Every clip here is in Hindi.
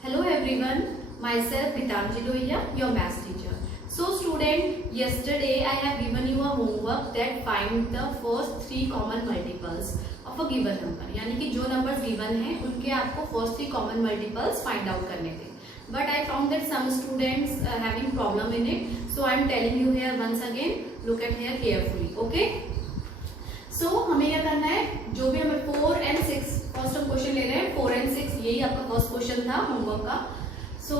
Hello everyone, myself Gitanjali Lohia, your maths teacher. So student, yesterday I have given you a homework that find the first three common multiples of a given number. यानी कि जो numbers given हैं उनके आपको first three common multiples find out करने थे. But I found that some students having problem in it, so I am telling you here once again. Look at here carefully, okay? So हमें क्या करना है, जो भी हमें 4 and 6 फर्स्ट हम क्वेश्चन ले रहे हैं 4 and 6, यही आपका फर्स्ट क्वेश्चन था होमवर्क का. सो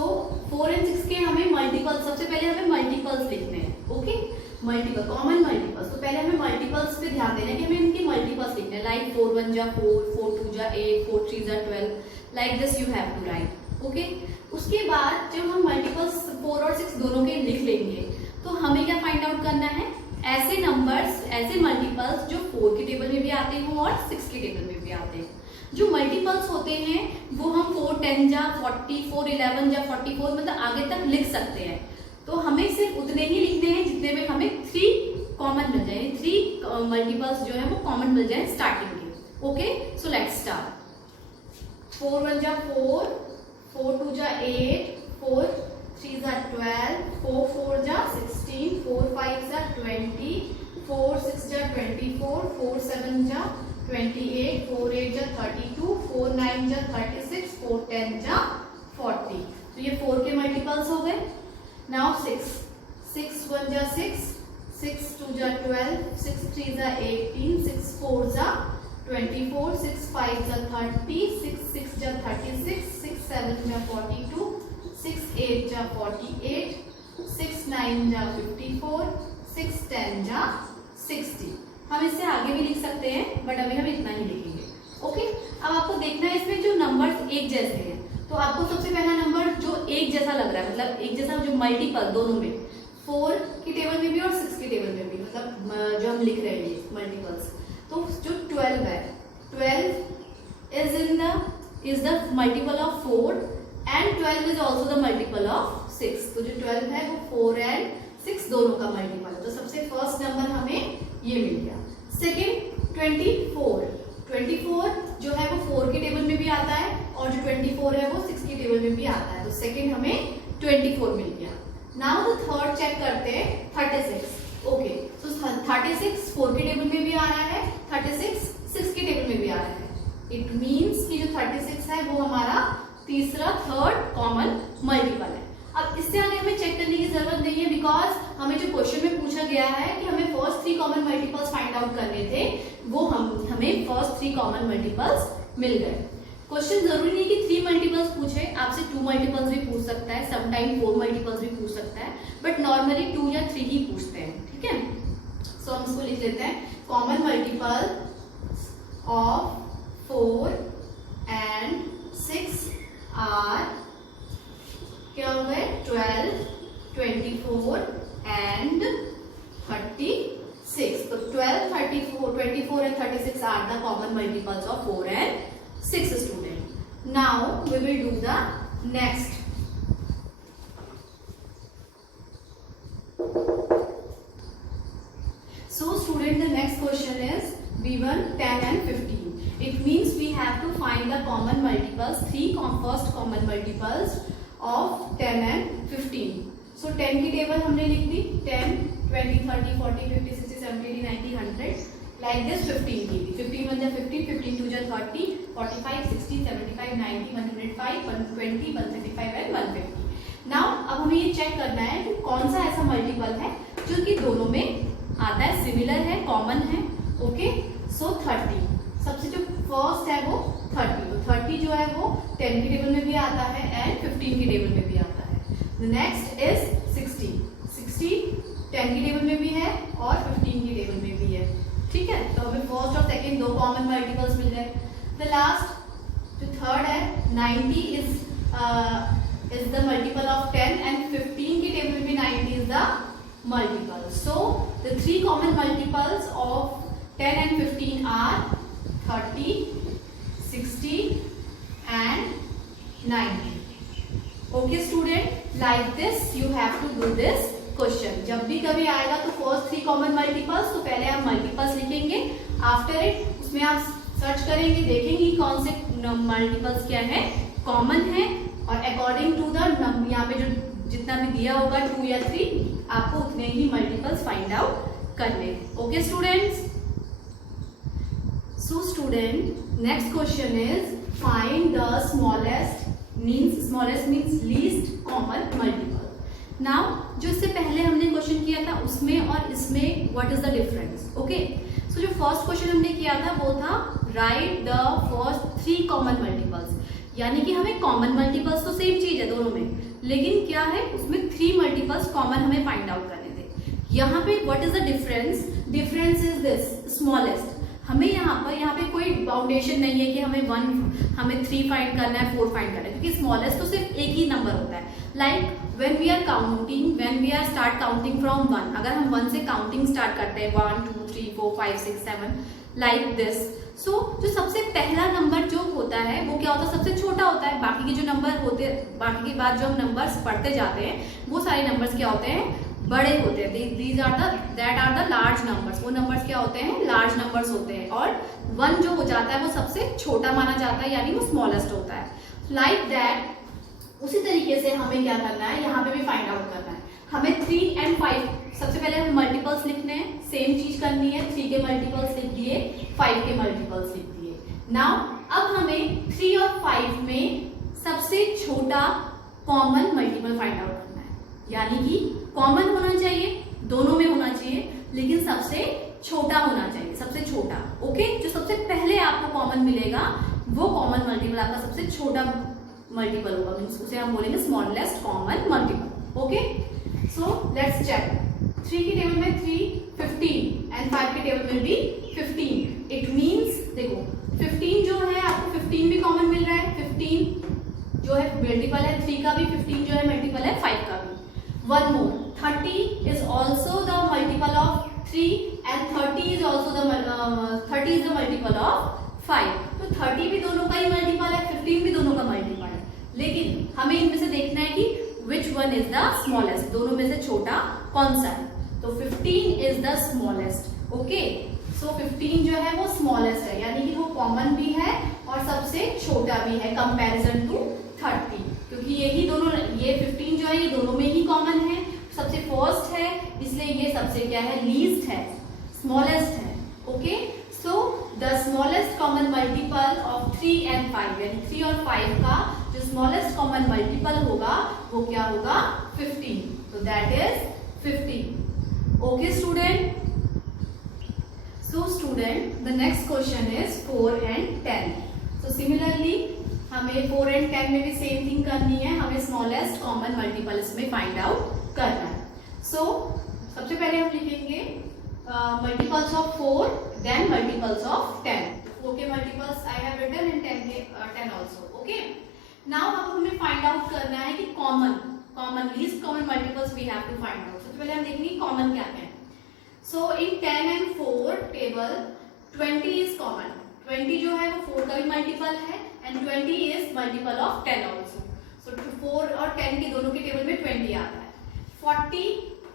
4 and 6 के हमें मल्टीपल्स, सबसे पहले हमें मल्टीपल्स लिखने हैं. Okay, multiple common multiples. तो पहले हमें मल्टीपल्स पे ध्यान देना है कि हमें इनके मल्टीपल्स लिखने हैं. लाइक 4 1 जा 4, 4 2 जा 8, 4 3 जा 12, like this you have to write. Okay, उसके बाद जब हम मल्टीपल्स 4 और 6 दोनों के लिख लेंगे तो हमें क्या फाइंड आउट करना है, ऐसे नंबर्स, ऐसे मल्टीपल्स जो 4 के टेबल में भी आते हो और 6 के टेबल में भी आते हैं. जो मल्टीपल्स होते हैं वो हम 4 10 जा 40, 4 11 जा 44, मतलब आगे तक लिख सकते हैं. तो हमें सिर्फ उतने ही लिखने हैं जितने में हमें 3 कॉमन मिल जाए, 3 मल्टीपल्स जो है वो कॉमन मिल जाए स्टार्टिंग के. Okay, so let's start. 4 1 जा 4, 4 2 जा 8, 4 3 जा 12, 4 4 जा 16, 4 5 जा 20, 4 6 जा 24, 4 7 जा 28, 4 8 जा 32, 4 9 जा 36, 4 10 जा 40. तो ये 4 के मल्टीपल्स हो गए. नाउ 6, 6 1 जा 6, 6 2 जा 12, 6 3 जा 18, 6 4 जा 24, 6 5 जा 30, 6 6 जा 36, 6 7 जा 42, 6 8 जा 48, 6 9 जा 54, 6 10 जा 60. हम इससे आगे भी लिख सकते हैं बट अभी हम इतना ही लिखेंगे. ओके, अब आपको देखना है इसमें जो नंबर्स एक जैसे हैं. तो आपको सबसे पहला नंबर जो एक जैसा लग रहा है, मतलब एक जैसा जो मल्टीपल दोनों में, 4 के टेबल में भी और 6 के टेबल में भी, मतलब जो हम लिख रहे हैं मल्टीपल्स. तो जो 12 है, 12 is the multiple of 4 and 12 is also the multiple of 6. तो जो 12 है वो 4 एंड 6 दोनों का मल्टीपल है. तो सबसे फर्स्ट नंबर हमें ये मिल गया. सेकेंड 24, 24 जो है वो 4 के टेबल में भी आता है और जो 24 है वो 6 के टेबल में भी आता है. तो सेकेंड हमें 24 मिल गया. नाउ द थर्ड चेक करते हैं 36. ओके, तो 36 4 के टेबल में भी आ रहा है, 36 6 के टेबल में भी आ रहा है. इट मीन्स कि जो 36 है वो हमारा थर्ड कॉमन मल्टीपल है. अब इससे आगे हमें चेक करने की जरूरत नहीं है बिकॉज हमें जो क्वेश्चन में पूछा गया है कि हमें first 3 common multiples find out करने थे, वो हमें फर्स्ट 3 कॉमन मल्टीपल्स मिल गए. क्वेश्चन जरूरी नहीं कि 3 मल्टीपल्स पूछे, आपसे 2 मल्टीपल्स भी पूछ सकता है, समटाइम 4 मल्टीपल्स भी पूछ सकता है, बट नॉर्मली 2 या 3 ही पूछते हैं. ठीक है, सो हम इसको लिख लेते हैं. Common multiple of 4 and 6 are क्या हो गए, 12, 24 एंड 36. तो 12, 34, 24 and 36 are the common multiples of 4 and 6 student. Now we will do the next. So student, the next question is B1, 10 and 15. It means we have to find the common multiples, 3 first common multiples of 10 and 15. So 10 की टेबल हमने लिख दी, 10, 20, 30, 40, 50, 60, 70, 80, 90, 100. Like this 15 की दी. 15 1 जा 15, 15 2 जा 30, 45, 60, 75, 90, 105, 120, 135 and 150. Now अब हमें ये चेक करना है कि कौन सा ऐसा मल्टीपल है जो कि दोनों में आता है, सिमिलर है, कॉमन है. ओके, सो 30. सबसे जो फर्स्ट है वो 30. तो 30 जो है वो 10 की टेबल में भी आता है एंड 15 की टेबल में भी आता है. Next is 60. 60 10 की टेबल में भी है और 15 की टेबल में भी है. ठीक है, तो हमें फर्स्ट और सेकंड 2 कॉमन मल्टीपल्स मिल गए. द लास्ट जो थर्ड है 90 is the multiple of 10 and 15 की टेबल में भी 90 is the multiple. So the 3 common multiples of 10 and 15 are 30, 60 and 90. Okay student, like this you have to do this question. जब भी कभी आएगा तो फर्स्ट 3 कॉमन मल्टीपल्स, तो पहले आप मल्टीपल्स लिखेंगे, आफ्टर इट उसमें आप सर्च करेंगे, देखेंगे कौन से मल्टीपल्स क्या है, कॉमन है और अकॉर्डिंग टू द नंबर, यहाँ पे जो जितना भी दिया होगा 2 या 3, आपको उतने ही मल्टीपल्स फाइंड आउट करने। Okay students, so student next question is find the smallest means least common multiple. Now जो इससे पहले हमने क्वेश्चन किया था उसमें और इसमें what is the difference. Okay, so जो फर्स्ट क्वेश्चन हमने किया था वो था right the first 3 common multiples, यानी कि हमें कॉमन मल्टीपल्स तो सेम चीज है दोनों में, लेकिन क्या है उसमें 3 मल्टीपल्स कॉमन हमें फाइंड आउट करने थे। यहाँ पे what is the difference, difference is this smallest. हमें यहाँ पे कोई बाउंडेशन नहीं है कि हमें 3 फाइंड करना है 4 फाइंड करना है, क्योंकि स्मॉलेस्ट तो सिर्फ एक ही नंबर होता है। Like when we are start counting from 1, अगर हम 1 से काउंटिंग स्टार्ट करते हैं 1 2 3 4 5 6 7 लाइक दिस, सो जो सबसे पहला नंबर जो होता है वो क्या होता है, सबसे छोटा होता है। बाकी के जो नंबर होते हैं, बाकी के बाद जो हम नंबर्स पढ़ते जाते हैं वो सारे नंबर्स क्या होते हैं, बड़े होते हैं। That are the large numbers, वो नंबर्स क्या होते हैं, लार्ज नंबर्स होते हैं। और 1 जो हो जाता है वो सबसे छोटा माना जाता है, यानी वो स्मॉलेस्ट होता है। लाइक दैट उसी तरीके से हमें क्या करना है, यहाँ पे भी फाइंड आउट करना है। हमें 3 and 5 सबसे पहले हमें मल्टीपल्स लिखने हैं, सेम चीज करनी है। 3 के मल्टीपल्स लिख दिए, 5 के मल्टीपल्स लिख दिए। नाउ अब हमें 3 और 5 में सबसे छोटा कॉमन मल्टीपल फाइंड आउट करना है, यानी कि कॉमन होना चाहिए, दोनों में होना चाहिए, लेकिन सबसे छोटा होना चाहिए, सबसे छोटा। ओके, जो सबसे पहले आपको कॉमन मिलेगा वो कॉमन मल्टीपल आपका सबसे छोटा मल्टीपल होगा, मींस उसे हम बोलेंगे smallest common multiple. Okay, so let's check. 3 की टेबल में 3 15 एंड 5 की टेबल में भी 15। इट मींस देखो 15 जो है आपको 15 भी कॉमन मिल रहा है, 15 जो है मल्टीपल है 3 का भी, 15 जो है मल्टीपल है 5 का भी। One more 30 is also the multiple of 3 and 30 is also the multiple of 5। तो 30 भी दोनों का ही मल्टीपल है, 15 भी दोनों का मल्टीपल है, लेकिन हमें इनमें से देखना है कि which one is the smallest, दोनों में से छोटा कौन सा है। तो 15 is the smallest। ओके, सो 15 जो है वो स्मॉलेस्ट है, यानी कि वो कॉमन भी है और सबसे छोटा भी है कंपैरिजन टू 30, क्योंकि यही दोनों, ये 15 जो है ये दोनों में ही कॉमन है, सबसे फर्स्ट है, इसलिए ये सबसे क्या है, लीस्ट है, स्मॉलेस्ट है। Okay, so the smallest common multiple of 3 and 5, यानी 3 और 5 का जो स्मॉलेस्ट कॉमन मल्टीपल होगा वो क्या होगा, 15। तो that is 15। Okay student, so student the next question is 4 and 10। So similarly हमें 4 and 10 में भी सेम थिंग करनी है, हमें स्मॉलेस्ट कॉमन मल्टीपल इसमें फाइंड आउट करना है। सो सबसे पहले हम लिखेंगे multiples of 4 then multiples of 10। 4 के multiples I have written and 10 के 10 आल्सो। ओके, नाउ अब हमें फाइंड आउट करना है कि common least common multiples we have to find out. सबसे पहले हम देखेंगे कॉमन क्या है। So in 10 and 4 table 20 is common. 20 जो है वो 4 का भी मल्टीपल है and 20 is multiple of 10 also. So 4 और 10 की दोनों के टेबल में 20 आता है।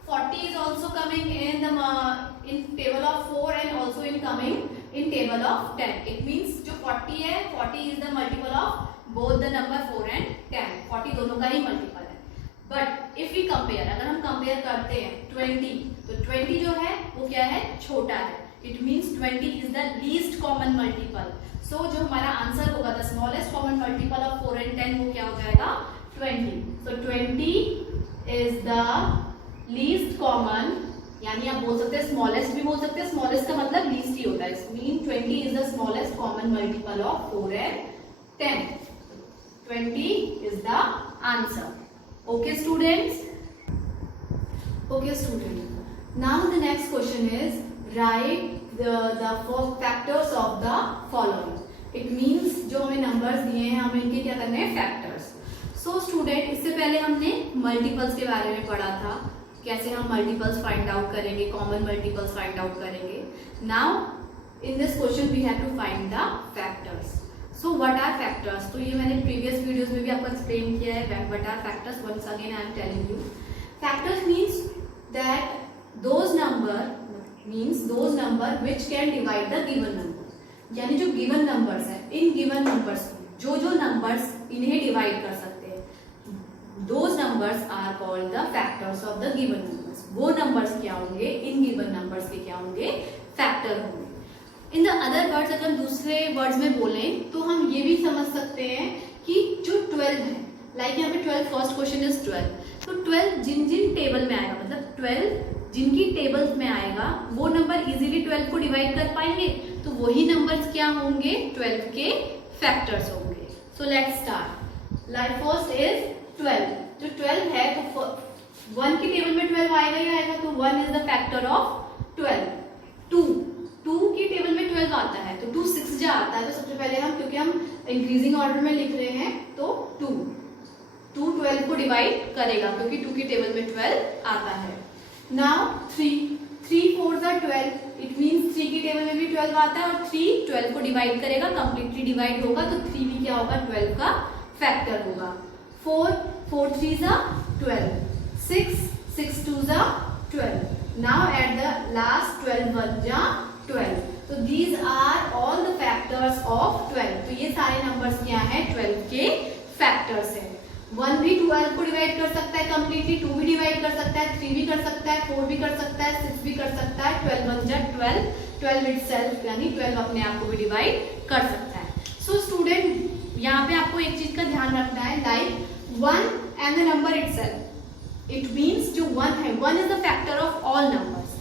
40 is also coming in table of 4 and also coming in table of 10. It means जो 40 है, 40 is the multiple of both the number 4 and 10. 40 दोनों का ही मल्टीपल है। But if we compare, अगर हम कंपेयर करते हैं 20, तो 20 जो है वो क्या है, छोटा है। It means 20 is the least common multiple. So जो हमारा आंसर होगा the smallest common multiple of 4 and 10 वो क्या हो जाएगा, 20. So 20 is the least common, यानी आप बोल सकते हैं स्मॉलेस्ट भी बोल सकते हैं, स्मॉलेस्ट का मतलब लीस्ट ही होता है। It mean 20 is the smallest common multiple of 4 and 10. 20 is the answer. Okay students? Okay students. Now the next question is write the four factors of the following. It means जो हमें नंबर्स दिए हैं हमें इनके क्या करने हैं, फैक्टर्स। सो स्टूडेंट इससे पहले हमने मल्टीपल्स के बारे में पढ़ा था, कैसे हम मल्टीपल्स फाइंड आउट करेंगे, कॉमन मल्टीपल्स फाइंड आउट करेंगे। Now in this question we have to find the factors. So what are factors, तो ये मैंने प्रीवियस वीडियोस में भी आपको एक्सप्लेन किया है। What are factors, once again I am telling you. Factors means that those number which can divide the given number, यानी जो गिवन नंबर्स है, इन गिवन नंबर्स जो नंबर्स इन्हें डिवाइड कर सकते हैं। Those numbers are called the factors of the given numbers. वो नंबर्स क्या होंगे, इन गिवन नंबर्स के क्या होंगे, फैक्टर होंगे। इन द अदर वर्ड्स, अगर हम दूसरे वर्ड्स में बोलें तो हम ये भी समझ सकते हैं कि जो 12 है, लाइक यहाँ पे 12, फर्स्ट क्वेश्चन इज 12, तो 12 जिन जिन टेबल में आएगा, मतलब 12 जिनकी टेबल्स में आएगा वो नंबर इजीली 12 को डिवाइड कर पाएंगे, तो वही नंबर्स क्या होंगे, 12 के फैक्टर्स होंगे। So let's start. Like first is 12, जो 12 है तो 1 की टेबल में 12 आएगा ही आएगा, तो 1 इज द फैक्टर ऑफ 12। 2 की टेबल में 12 आता है, तो 2 6 जा आता है, तो सबसे पहले हम, क्योंकि हम इंक्रीजिंग ऑर्डर में लिख रहे हैं, तो 2 12 को डिवाइड करेगा क्योंकि 2 की टेबल में 12 आता है। नाउ 3 4 12, इट मीन्स 3 की टेबल में भी 12 आता है और 3 12 को डिवाइड करेगा, कंप्लीटली डिवाइड होगा, तो 3 भी क्या होगा, 12 का फैक्टर होगा। 4 3 12, 6 2 12, नाउ एट द लास्ट 12 1 12, तो these are all the factors of 12। तो ये सारे नंबर्स क्या हैं, 12 के फैक्टर्स हैं। 1 भी 12 को डिवाइड कर सकता है कंप्लीटली, 2 भी डिवाइड कर सकता है, 3 भी कर सकता है, 4 भी कर सकता है, 6 भी कर सकता है, 12 1 12, 12 इटसेल्फ यानी 12 अपने आप को भी डिवाइड कर सकता है। सो स्टूडेंट, यहाँ पे आपको एक चीज का ध्यान रखना है, like 1 and the number itself, it means जो 1 है, 1 is the factor of all numbers.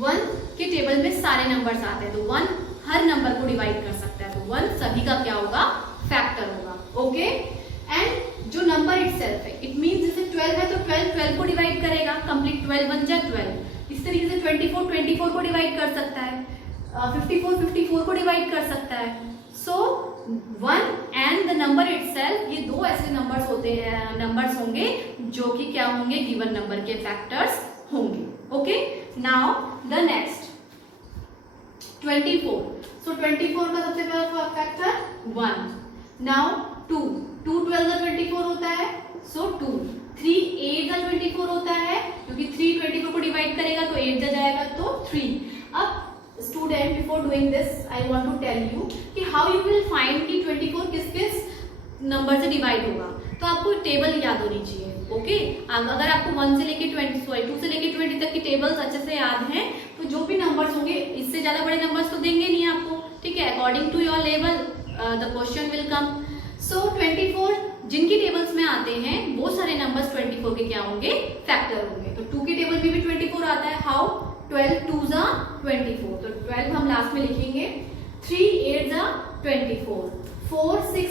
1 के टेबल में सारे नंबर्स आते हैं, तो 1 हर नंबर को डिवाइड कर सकता है, तो 1 सभी का क्या होगा, फैक्टर होगा। ओके, एंड जो नंबर इटसेल्फ है, इट मींस जैसे 12 है तो 12 को डिवाइड करेगा, कंप्लीट 12 1 12। इस तरीके से 24 को डिवाइड कर सकता है, 54 को डिवाइड कर सकता है। सो 1 एंड द नंबर इटसेल्फ, ये दो ऐसे नंबर्स होते हैं, नंबर्स होंगे जो कि क्या होंगे, गिवन नंबर के फैक्टर्स होंगे। Okay, now the next 24। सो 24 का सबसे पहला फैक्टर 1। नाउ 2 12 का 24 होता है, सो 2। 3 8 का 24 होता है, क्योंकि 3 24 को डिवाइड करेगा तो 8 जा जाएगा, तो 3। अब student, before doing this I want to tell you कि हाउ यू विल फाइंड कि 24 किस किस नंबर से डिवाइड होगा। तो आपको टेबल याद होनी चाहिए। ओके, अगर आपको 1 से लेके 2 से लेके 20 तक की टेबल्स अच्छे से याद हैं, तो जो भी नंबर्स होंगे, इससे ज्यादा बड़े नंबर्स तो देंगे नहीं आपको, ठीक है, according to your level the question will come. So 24 जिनकी टेबल्स में आते हैं, वो सारे नंबर्स 24 के क्या होंगे, फैक्टर होंगे। तो 2 की टेबल में भी 24 आता है, हाउ, 12 2 24, तो 12 हम लास्ट में लिखेंगे। 3 8 24, 4 6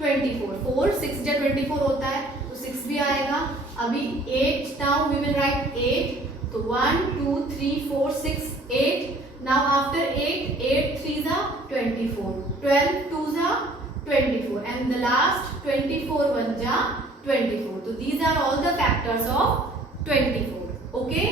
24, 4 6 24 होता है, तो 6 भी आएगा। अभी 8, नाउ वी विल राइट 8, तो 1 2 3 4 6 8। Now after 8 3 24, 12 2 24, and the last 24 1 24. So these are all the factors of 24. Okay,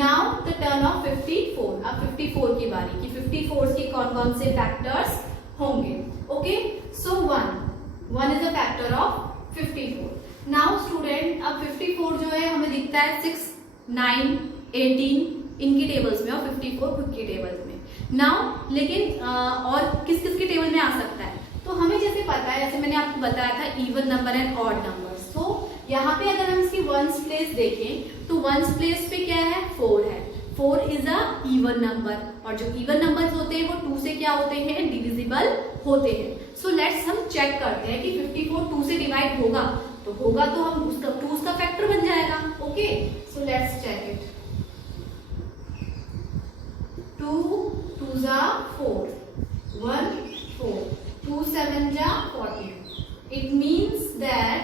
now the turn of 54. अब 54 की बारी कि 54 के कौन कौन से फैक्टर्स होंगे। Okay, so 1 is a factor of 54. Now student, अब 54 जो है हमें दिखता है 6 9 18 इनकी टेबल्स में और 54 खुद की टेबल्स में। नाउ लेकिन और किस किस की टेबल में आ सकता है, तो हमें जैसे पता है, जैसे मैंने आपको बताया था even number and odd numbers. तो यहाँ पे अगर हम इसकी वंस प्लेस देखें तो वंस प्लेस पे क्या है, 4 है। 4 इज अ इवन नंबर, और जो इवन नंबर्स होते हैं वो 2 से क्या होते हैं, डिविजिबल होते हैं। सो लेट्स हम चेक करते हैं कि 54 2 से डिवाइड होगा, तो होगा तो हम उसका 2 उसका फैक्टर बन जाएगा। Okay, so let's check it. 2 2 4, 1 4, 2 7 14. It means that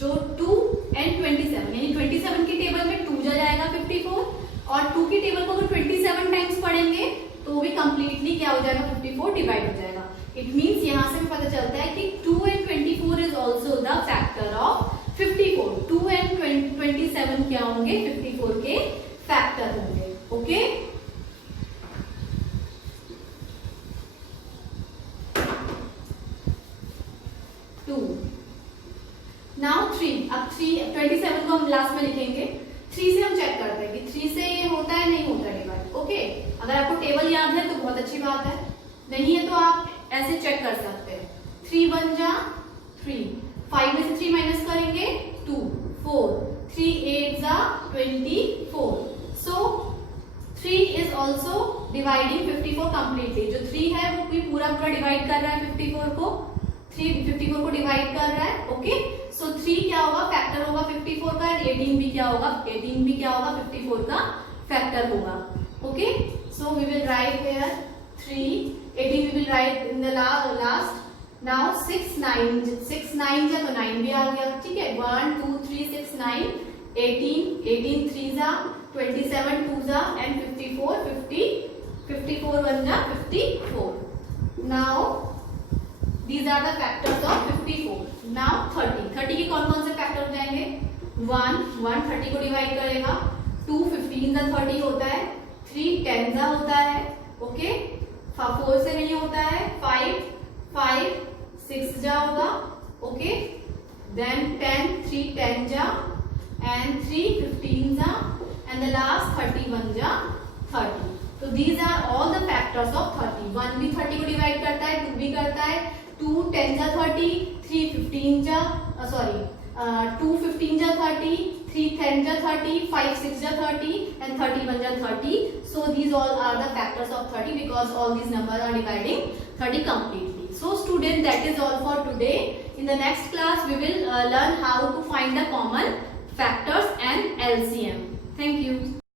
जो 2 and 27 यानी 27 की टेबल में 2 जा जाएगा 54, और 2 की टेबल को अगर 27 टाइम्स पढ़ेंगे तो भी कंप्लीटली क्या हो जाएगा, 54 डिवाइड हो जाएगा। इट मीन्स यहाँ से पता चलता है कि 2 and 24 is also the factor of 54। 2 and 27 क्या होंगे, 54 के फैक्टर होंगे। ओके, नाउ 3, अब 27 को हम लास्ट में लिखेंगे। 3 से हम चेक करते हैं कि 3 से ये होता है नहीं होता डिवाइड। ओके, अगर आपको टेबल याद है तो बहुत अच्छी बात है, नहीं है तो आप ऐसे चेक कर सकते हैं। 3 1 3, 5 में से 3 माइनस करेंगे 2, डिवाइडिंग 54 कंप्लीटली, जो 3 है वो भी पूरा पूरा डिवाइड कर रहा है 54 को, 54 को डिवाइड कर रहा है। ओके, सो 3 क्या होगा, फैक्टर होगा 54 का, एंड 18 भी क्या होगा, 18 भी क्या होगा 54 का फैक्टर होगा। Okay, so we will write here 3, 18 we will write in the last. Now 6 9 जा तो 9 भी आ गया, ठीक है, 1 2 3 6 9 18 3 जा 27 2 जा एंड 54 1 जा 54। Now these are the factors of 54. now 30 के कौन कौन से फैक्टर हो जाएंगे, 1 30 को डिवाइड करेगा, 2 15 जा 30 होता है, 3 10 जा होता है, ओके, 4 से नहीं होता है, 5 6 जा होगा, ओके, देन 10 3 10 जा एंड 3 15 जा एंड द लास्ट 31 जा 30। तो these are all the factors of 30। 1 भी 30 को डिवाइड करता है, 2 भी करता है, 2 10 जा 30, 3 15 जा 2 15 जा 30, 3 10 जा 30, 5 6 जा 30 and 31 जा 30। So these all are the factors of 30 because all these numbers are dividing 30 completely। So student, that is all for today। In the next class we will learn how to find the common factors and LCM। Thank you।